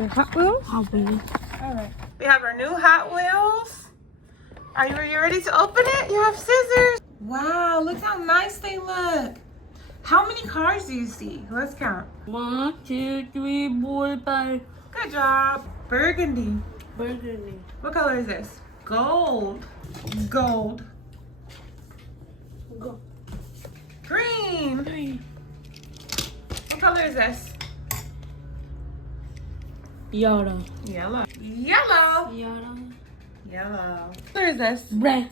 The Hot Wheels? Hot Wheels. All right. We have our new Hot Wheels. Are you ready to open it? You have scissors. Wow, look how nice they look. How many cars do you see? Let's count. 1, 2, 3, 4, 5. Good job. Burgundy. Burgundy. What color is this? Gold. Gold. Go. Green. 3. What color is this? Yellow. Yellow. Yellow. Yellow. Yellow. What color is this? Red.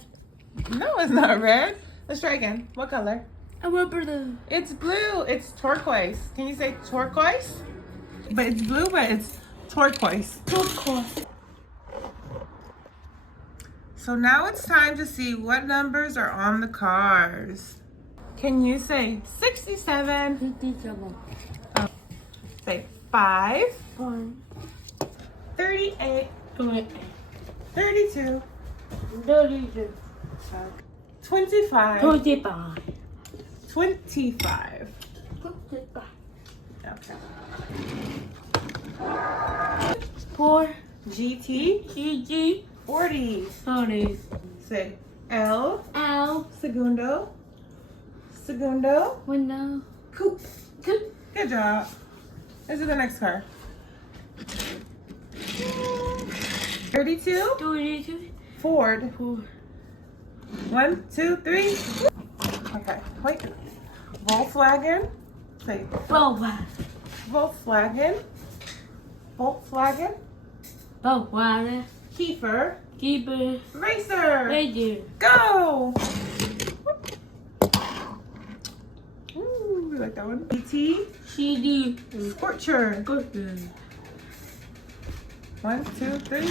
No, it's not red. Let's try again. What color? I want blue. It's blue. It's turquoise. Can you say turquoise? But it's blue, but it's turquoise. Turquoise. So now it's time to see what numbers are on the cars. Can you say 67? 57. Say 5, 5. 38, 28. 32, 32. 25, 25. 25. 25. Okay. 4. GT, GG. 40. 30. Say L, L. segundo, segundo, Window. coupe. Good. Good job. This is the next car. 32, 32. Ford. 4. 1, 2, 3. Okay, wait. Volkswagen. Say 4. Volkswagen. Volkswagen. 4. Kiefer. Keeper. Racer. Radio. Go! Ooh, you like that one? ET. CD. Scorcher. Good. 1, 2, 3.